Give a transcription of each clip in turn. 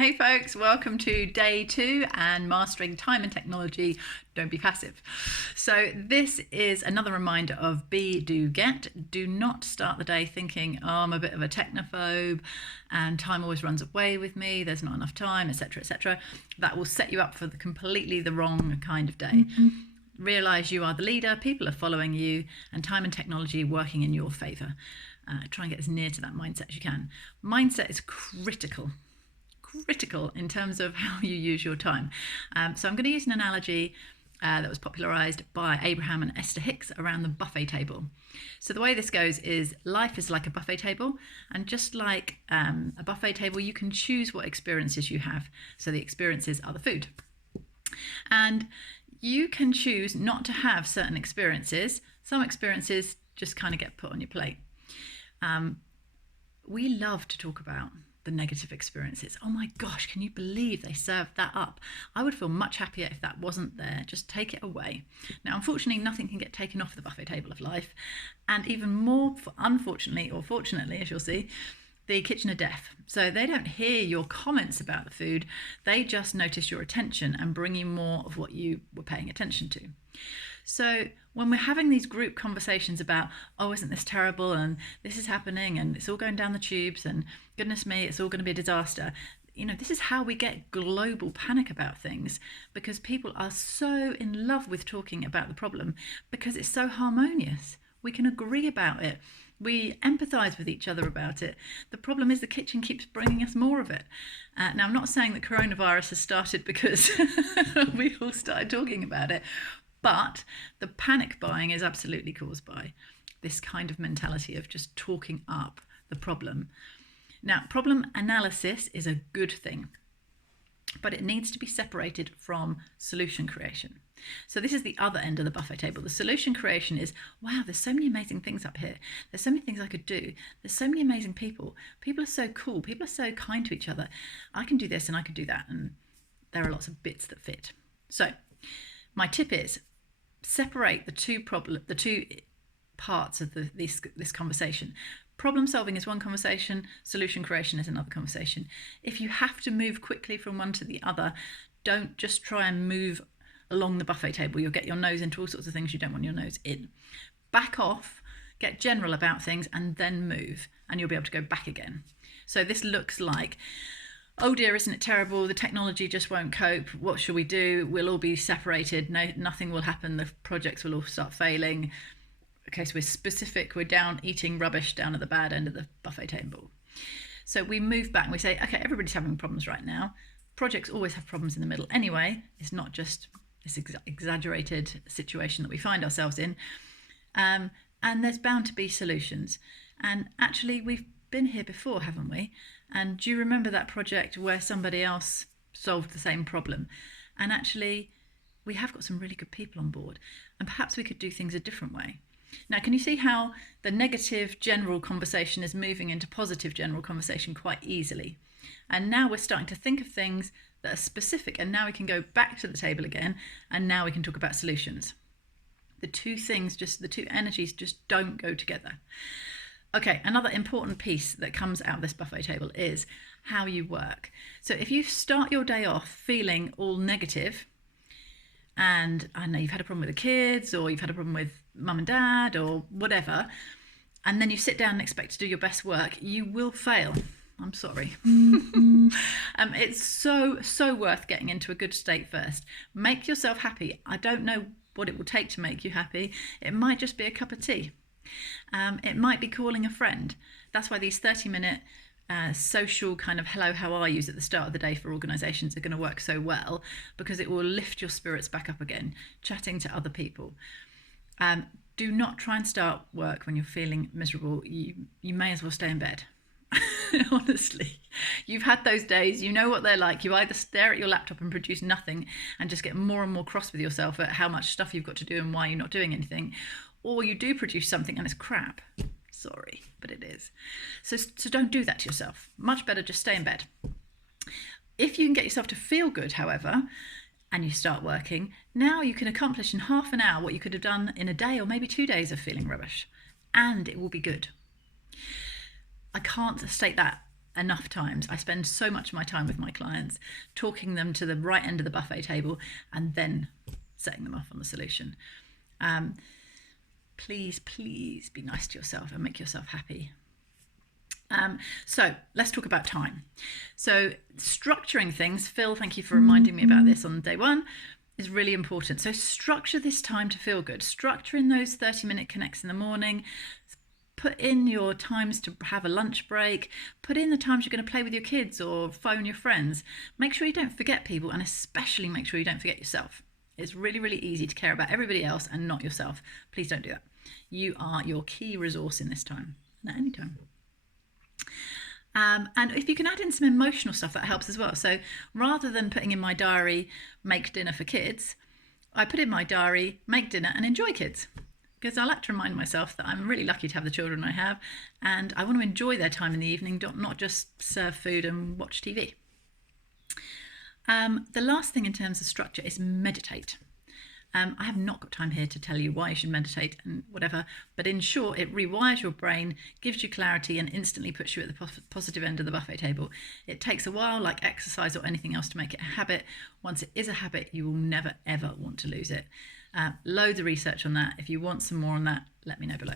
Hey folks, welcome to day 2 and mastering time and technology. Don't be passive. So this is another reminder of be, do, get. Do not start the day thinking, oh, I'm a bit of a technophobe and time always runs away with me, there's not enough time, etc., etc. That will set you up for completely the wrong kind of day. Realise you are the leader, people are following you, and time and technology working in your favour. Try and get as near to that mindset as you can. Mindset is critical in terms of how you use your time. So I'm going to use an analogy that was popularised by Abraham and Esther Hicks around the buffet table. So the way this goes is life is like a buffet table, and just like a buffet table, you can choose what experiences you have. So the experiences are the food. And you can choose not to have certain experiences. Some experiences just kind of get put on your plate. We love to talk about the negative experiences. Oh my gosh, can you believe they served that up? I would feel much happier if that wasn't there. Just take it away. Now, unfortunately, nothing can get taken off the buffet table of life. And even more, unfortunately, or fortunately, as you'll see, the kitchen are deaf. So they don't hear your comments about the food. They just notice your attention and bring you more of what you were paying attention to. So when we're having these group conversations about, oh, isn't this terrible, and this is happening, and it's all going down the tubes, and goodness me, it's all going to be a disaster. You know, this is how we get global panic about things, because people are so in love with talking about the problem because it's so harmonious. We can agree about it. We empathise with each other about it. The problem is the kitchen keeps bringing us more of it. Now, I'm not saying that coronavirus has started because we all started talking about it, but the panic buying is absolutely caused by this kind of mentality of just talking up the problem. Now, problem analysis is a good thing, but it needs to be separated from solution creation. So this is the other end of the buffet table. The solution creation is, wow, there's so many amazing things up here. There's so many things I could do. There's so many amazing people. People are so cool. People are so kind to each other. I can do this and I can do that. And there are lots of bits that fit. So my tip is separate the two parts of this conversation. Problem solving is one conversation, solution creation is another conversation. If you have to move quickly from one to the other, don't just try and move along the buffet table. You'll get your nose into all sorts of things you don't want your nose in. Back off, get general about things, and then move, and you'll be able to go back again. So this looks like, oh dear, isn't it terrible? The technology just won't cope. What shall we do? We'll all be separated. No, nothing will happen. The projects will all start failing. Okay, so we're specific. We're down eating rubbish down at the bad end of the buffet table. So we move back and we say, okay, everybody's having problems right now. Projects always have problems in the middle anyway. It's not just this exaggerated situation that we find ourselves in. And there's bound to be solutions. And actually, we've been here before, haven't we? And do you remember that project where somebody else solved the same problem? And actually, we have got some really good people on board, and perhaps we could do things a different way. Now, can you see how the negative general conversation is moving into positive general conversation quite easily? And now we're starting to think of things that are specific, and now we can go back to the table again, and now we can talk about solutions. The two energies just don't go together. Okay, another important piece that comes out of this buffet table is how you work. So if you start your day off feeling all negative, and I know you've had a problem with the kids, or you've had a problem with mum and dad, or whatever, and then you sit down and expect to do your best work, you will fail. I'm sorry. It's so worth getting into a good state first. Make yourself happy. I don't know what it will take to make you happy. It might just be a cup of tea. It might be calling a friend. That's why these 30-minute social kind of hello, how are yous at the start of the day for organisations are going to work so well, because it will lift your spirits back up again, chatting to other people. Do not try and start work when you're feeling miserable. You may as well stay in bed. Honestly, you've had those days, you know what they're like. You either stare at your laptop and produce nothing and just get more and more cross with yourself at how much stuff you've got to do and why you're not doing anything, or you do produce something and it's crap. Sorry, but it is. So don't do that to yourself. Much better just stay in bed. If you can get yourself to feel good, however, and you start working, now you can accomplish in half an hour what you could have done in a day or maybe 2 days of feeling rubbish, and it will be good. I can't state that enough times. I spend so much of my time with my clients talking them to the right end of the buffet table and then setting them off on the solution. Please be nice to yourself and make yourself happy. So let's talk about time. So structuring things, Phil, thank you for reminding me about this on day one, is really important. So structure this time to feel good. Structure in those 30-minute connects in the morning. Put in your times to have a lunch break. Put in the times you're going to play with your kids or phone your friends. Make sure you don't forget people, and especially make sure you don't forget yourself. It's really, really easy to care about everybody else and not yourself. Please don't do that. You are your key resource in this time, at any time. And if you can add in some emotional stuff, that helps as well. So rather than putting in my diary, make dinner for kids, I put in my diary, make dinner and enjoy kids. Because I like to remind myself that I'm really lucky to have the children I have, and I want to enjoy their time in the evening, not just serve food and watch TV. The last thing in terms of structure is meditate. I have not got time here to tell you why you should meditate and whatever, but in short, it rewires your brain, gives you clarity, and instantly puts you at the positive end of the buffet table. It takes a while, like exercise or anything else, to make it a habit. Once it is a habit, you will never, ever want to lose it. Loads of research on that. If you want some more on that, let me know below.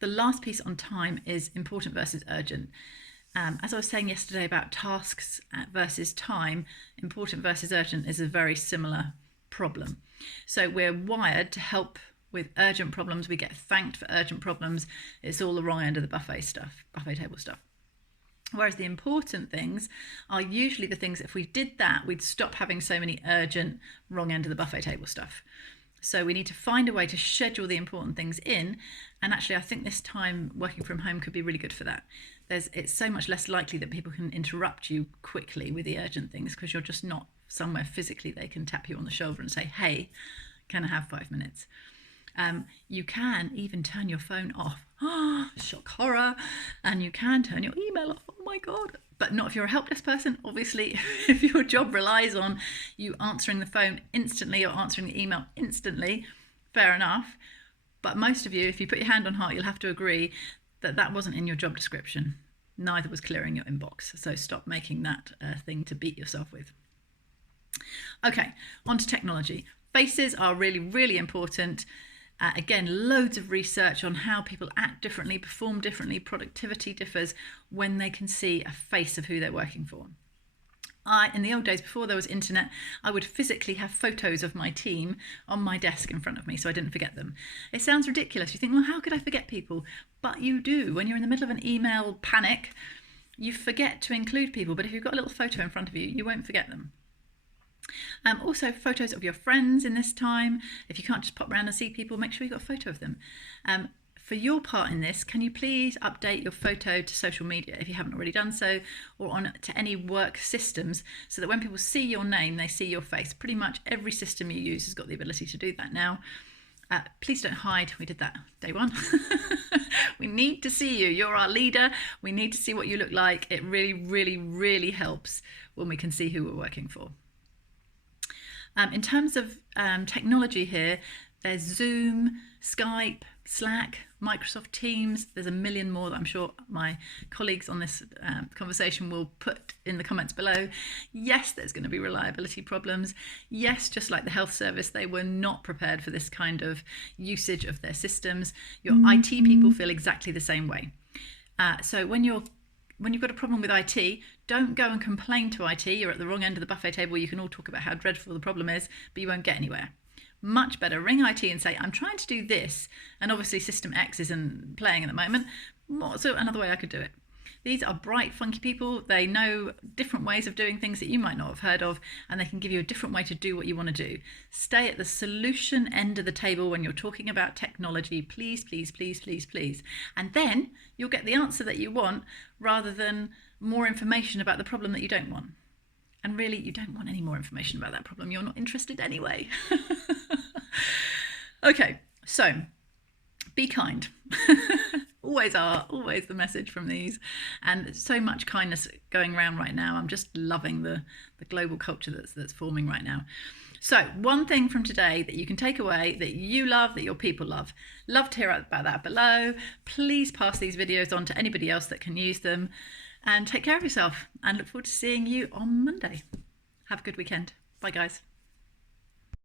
The last piece on time is important versus urgent. As I was saying yesterday about tasks versus time, important versus urgent is a very similar problem. So we're wired to help with urgent problems. We get thanked for urgent problems. It's all the wrong end of the buffet table stuff. Whereas the important things are usually the things, if we did that, we'd stop having so many urgent, wrong end of the buffet table stuff. So we need to find a way to schedule the important things in. And actually, I think this time working from home could be really good for that. It's so much less likely that people can interrupt you quickly with the urgent things because you're just not somewhere physically they can tap you on the shoulder and say, hey, can I have 5 minutes? You can even turn your phone off. Shock horror. And you can turn your email off. Oh my God. But not if you're a helpless person. Obviously, if your job relies on you answering the phone instantly or answering the email instantly, fair enough. But most of you, if you put your hand on heart, you'll have to agree that that wasn't in your job description. Neither was clearing your inbox. So stop making that a thing to beat yourself with. Okay, on to technology. Faces are really, really important. Again, loads of research on how people act differently, perform differently, productivity differs when they can see a face of who they're working for. In the old days, before there was internet, I would physically have photos of my team on my desk in front of me so I didn't forget them. It sounds ridiculous. You think, well, how could I forget people? But you do. When you're in the middle of an email panic, you forget to include people. But if you've got a little photo in front of you, you won't forget them. Also, photos of your friends in this time. If you can't just pop around and see people, make sure you've got a photo of them. For your part in this, can you please update your photo to social media if you haven't already done so, or on to any work systems, so that when people see your name, they see your face. Pretty much every system you use has got the ability to do that now. Please don't hide. We did that day one. We need to see you. You're our leader. We need to see what you look like. It really, really, really helps when we can see who we're working for. In terms of technology here, there's Zoom, Skype, Slack, Microsoft Teams. There's a million more that I'm sure my colleagues on this conversation will put in the comments below. Yes, there's going to be reliability problems. Yes, just like the health service, they were not prepared for this kind of usage of their systems. Your IT people feel exactly the same way. So when you've got a problem with IT, don't go and complain to IT. You're at the wrong end of the buffet table. You can all talk about how dreadful the problem is, but you won't get anywhere. Much better, ring IT and say, I'm trying to do this. And obviously System X isn't playing at the moment. What's another way I could do it? These are bright, funky people. They know different ways of doing things that you might not have heard of, and they can give you a different way to do what you want to do. Stay at the solution end of the table when you're talking about technology. Please, please, please, please, please. And then you'll get the answer that you want rather than more information about the problem that you don't want. And really, you don't want any more information about that problem. You're not interested anyway. Okay, so be kind. always are, always the message from these. And so much kindness going around right now. I'm just loving the global culture that's forming right now. So one thing from today that you can take away that you love, that your people love. Love to hear about that below. Please pass these videos on to anybody else that can use them. And take care of yourself, and look forward to seeing you on Monday. Have a good weekend. Bye, guys.